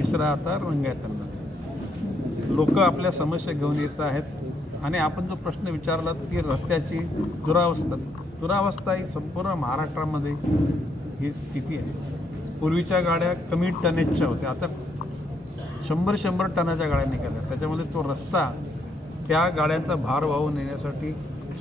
तिसरा आता रंगायत आणणार. लोक आपल्या समस्या घेऊन येत आहेत आणि आपण जो प्रश्न विचारला ती रस्त्याची दुरावस्था ही संपूर्ण महाराष्ट्रामध्ये ही स्थिती आहे. पूर्वीच्या गाड्या कमी टनेजच्या होत्या, आता 100 टनाच्या गाड्या निघाल्या. त्याच्यामध्ये तो रस्ता त्या गाड्यांचा भार वाहून नेण्यासाठी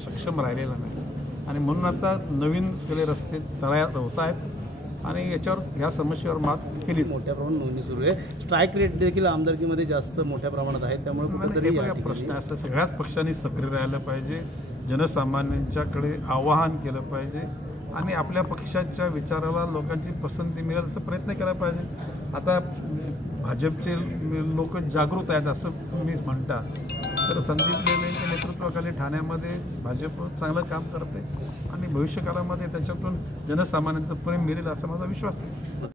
सक्षम राहिलेला नाही आणि म्हणून आता नवीन सगळे रस्ते तयार होत आहेत आणि याच्यावर ह्या समस्येवर मात केली. मोठ्या प्रमाणात नोंदणी सुरू आहे. स्ट्राईक रेट देखील आमदारकीमध्ये जास्त मोठ्या प्रमाणात आहे. त्यामुळे कुठेतरी प्रश्न असं सगळ्याच पक्षांनी सक्रिय राहिलं पाहिजे, जनसामान्यांच्याकडे आवाहन केलं पाहिजे आणि आपल्या पक्षाच्या विचाराला लोकांची पसंती मिळेल असं प्रयत्न केला पाहिजे. आता भाजपचे लोक जागृत आहेत असं तुम्ही म्हणता, तर संदीप लेलेंच्या नेतृत्वाखाली ठाण्यामध्ये भाजप चांगलं काम करते आणि भविष्यकाळामध्ये त्याच्यातून जनसामान्यांचं प्रेम मिळेल असा माझा विश्वास आहे.